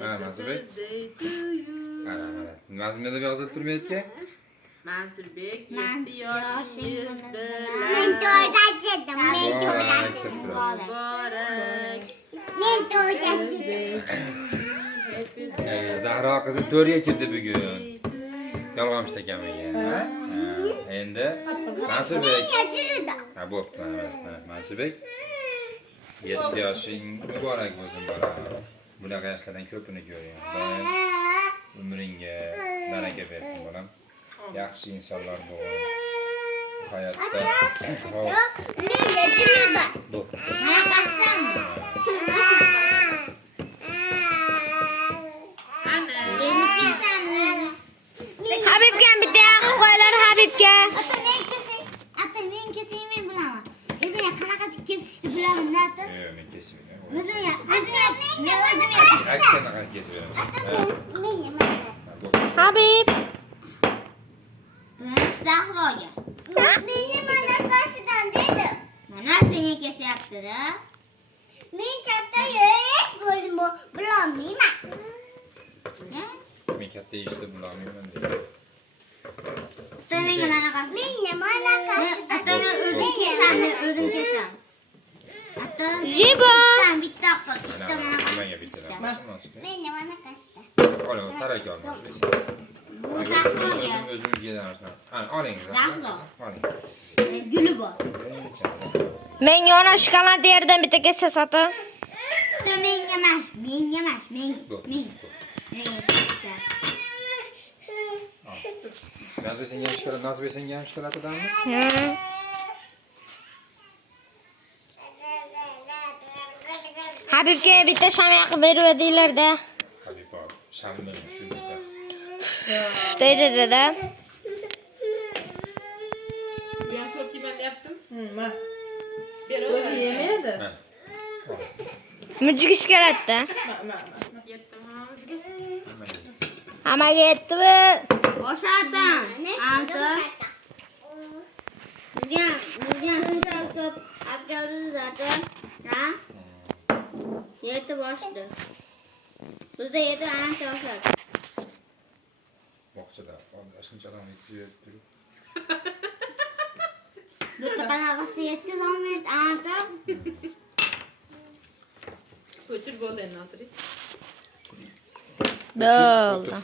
Nasıl Bey? Nazmiye de bir hazır durmuyor ki. Mansur Bey 7 yaşınızda. Men to'rtinchi men to'rtinchi Mübarek. men to'rtinchi Zahra kızım 4'ye kirdi bugün. Yolgamış tekemiga. Endi Mansur Bey. yajurdi Ha bu. Mansur Bey. 7 yaşın mübarek bo'lsin bola. Bunaqa yoshlardan ko'pini ko'ring. Umringga baraka bersin bolam. Yaxshi insonlar bo'lsin. Hayotda. men yajurdi Bu. mana qasdami Ana. endi kesamiz Habibga bitta yaxshi qo'ylar Habibga. ata men kesing men bilaman o'zim qanaqa kesishni bilaman ata Men kesib beraman. o'zim Qanaqa kesib beraman. Habib. Zahroga meni mana qashidan dedi mana senga kesyapti-da men katta hech bilolmayman Men katta ishni bilolmayman deydi. menga mana qasdi menga mana qashidan atani o'zim kesam ata Zibo. bitta qil bitta mana Nimaga bittadan? menga mana qasdi Oling, taraka olmoqchi. bu Zahroga O'zimizga yarashadi. Ha, oling. Zahro. Oling. guli bor Menga ona shokolad yerdan bitta kessa sotib. menga emas men Nazbe senga ham shokolad, Nazbe senga ham shokoladdanmi? Habibga bitta sham yoqib beruvdinglar-da. Habib ol. Shamni shu bitta. Deydi dada. Ben tortimen yaptım. Bak. Bir o yemedi. Ha. Mijgis keladda. Yettim hamızga. Hammaga yetdimi? O'shadan anta Bugün shuncha ko'p olib zaten. Ha? Yetib boshdi. Bizda yetib ancha oshadi. Bog'chada shunchadan yetib turib. Bitta qanaqasi yetkazolmaydi anta. Ko'chir bo'ldi Nasri. Bo'ldi.